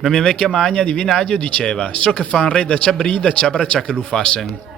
La mia vecchia magna di vinaggio diceva: so che fan re da ciabrida, ciabra cià che lo fassen.